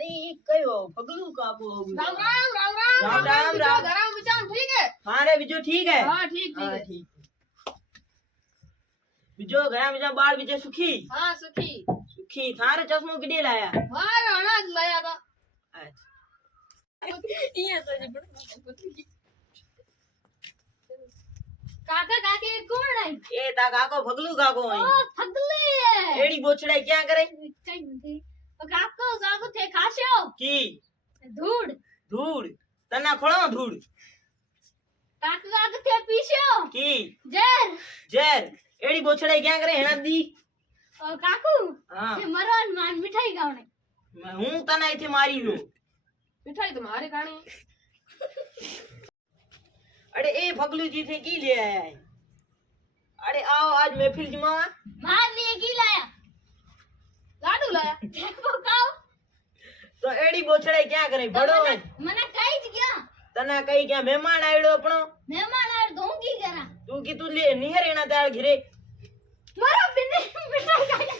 अरे कयो पगलू काको राम राम राम राम राम राम राम राम विचार ठीक है हाँ रे बिजो ठीक है हाँ ठीक हाँ ठीक ठीक बिजो गया बिजो बाल बिजो सुखी हाँ सुखी सुखी थारे चश्मो किडे लाया मारे अनाज लाया था अच्छा ये तो जी काका काके कौन है ए ता काको भगलू काको है ओ फगले एड़ी बोछड़े क्या करे कई नहीं तो काको काको थे खाशो की धूड़ धूड़ तना खोलो धूड़ काका काको थे पीशो की जर जर एड़ी बोछड़े क्या करे हेना दी ओ काकू हां ये मरवान मान मिठाई गावने मैं हूं तना इथे मारी लो मिठाई तुम्हारे खानी अरे ए भगलू जी थे की ले आया है अरे आओ आज महफिल जमावा मार लिए की लाया लाडू लाया देखो काओ तो एड़ी बोछड़े क्या करे बड़ो है मने कई ज गया तना कई क्या मेहमान आयडो अपनो मेहमान आए तो की करा तू की तू ले निहर एना ताल घिरे मारो बिने मिठाई खाई